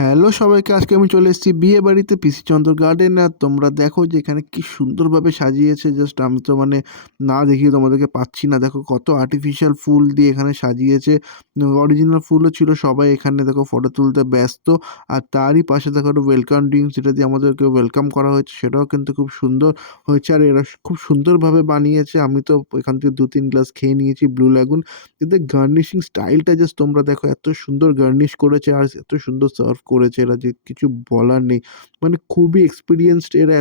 Hello সবাইকে, আজকে আমি চলে এসেছি বিয়ে বাড়িতে পিসি চন্দ্র গার্ডেন। আর তোমরা দেখো যে এখানে কি সুন্দরভাবে সাজিয়েছে, জাস্ট আমি তো মানে না দেখিয়ে তোমাদেরকে পাচ্ছি না। দেখো কত আর্টিফিশিয়াল ফুল দিয়ে এখানে সাজিয়েছে, অরিজিনাল ফুলও ছিল। সবাই এখানে দেখো ফটো তুলতে ব্যস্ত। আর তারই পাশে দেখো একটা ওয়েলকাম ড্রিঙ্কস, যেটা দিয়ে আমাদেরকে ওয়েলকাম করা হয়েছে, সেটাও কিন্তু খুব সুন্দর হয়েছে। আর এরা খুব সুন্দরভাবে বানিয়েছে। আমি তো এখান থেকে 2-3 গ্লাস খেয়ে নিয়েছি ব্লু ল্যাগুন। এদের গার্নিশিং স্টাইলটা জাস্ট তোমরা দেখো, এত সুন্দর গার্নিশ করেছে আর এত সুন্দর সার্ভ করেছে এরা যে কিছু বলার নেই। মানে খুবই এক্সপিরিয়েন্সড এরা,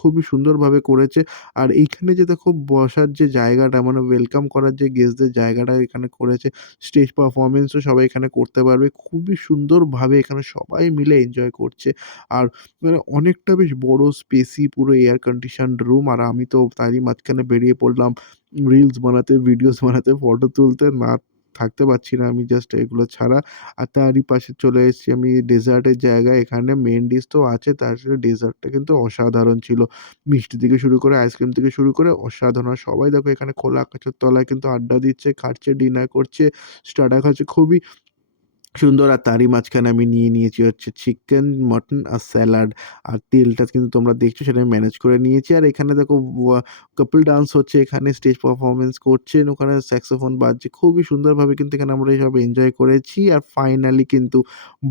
খুবই সুন্দরভাবে করেছে। আর এইখানে যে দেখো বসার যে জায়গাটা, মানে ওয়েলকাম করার যে গেস্টদের জায়গাটা এখানে করেছে, স্টেজ পারফরমেন্সও সবাই এখানে করতে পারবে। খুবই সুন্দরভাবে এখানে সবাই মিলে এনজয় করছে। আর মানে অনেকটা বেশ বড় স্পেসি পুরো এয়ার কন্ডিশনড রুম। আর আমি তো তারই মাঝখানে বেরিয়ে পড়লাম রিলস বানাতে, ভিডিওস বানাতে, ফটো তুলতে। না থাকতে পারছি না আমি জাস্ট এগুলো ছাড়া। আর তারই পাশে চলে এসেছি আমি ডেজার্টের জায়গায়। এখানে মেইন ডিশ তো আছে, তার সাথে ডেজার্টটা কিন্তু অসাধারণ ছিল। মিষ্টি থেকে শুরু করে আইসক্রিম থেকে শুরু করে অসাধারণ। আর সবাই দেখো এখানে খোলা আকাশের তলায় কিন্তু আড্ডা দিচ্ছে, খাচ্ছে, ডিনার করছে, স্টার্টার খাচ্ছে। খুবই সুন্দর। আর তারই মাঝখানে আমি নিয়ে নিয়েছি হচ্ছে চিকেন, মটন আর স্যালাড। আর তেলটা কিন্তু তোমরা দেখছো, সেটা আমি ম্যানেজ করে নিয়েছি। আর এখানে দেখো কাপল ডান্স হচ্ছে, এখানে স্টেজ পারফরমেন্স করছেন, ওখানে স্যাক্সোফোন বাজছে। খুবই সুন্দরভাবে কিন্তু এখানে আমরা এসব এনজয় করেছি। আর ফাইনালি কিন্তু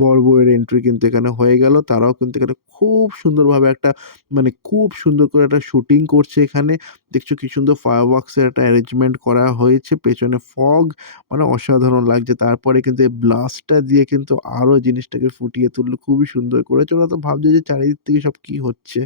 বর বউয়ের এন্ট্রি কিন্তু এখানে হয়ে গেল। তারাও কিন্তু এখানে খুব সুন্দরভাবে একটা, মানে খুব সুন্দর করে একটা শুটিং করছে এখানে। দেখছো কি সুন্দর ফায়ারওয়ার্কসের একটা অ্যারেঞ্জমেন্ট করা হয়েছে, পেছনে ফগ, মানে অসাধারণ লাগছে। তারপরে কিন্তু এই ব্লাস্টটা দিয়ে কিন্তু আরো জিনিসটাকে ফুটিয়ে তুললো। খুবই সুন্দর করেছে। ওরা তো ভাবছে যে চারিদিক থেকে সব কি হচ্ছে।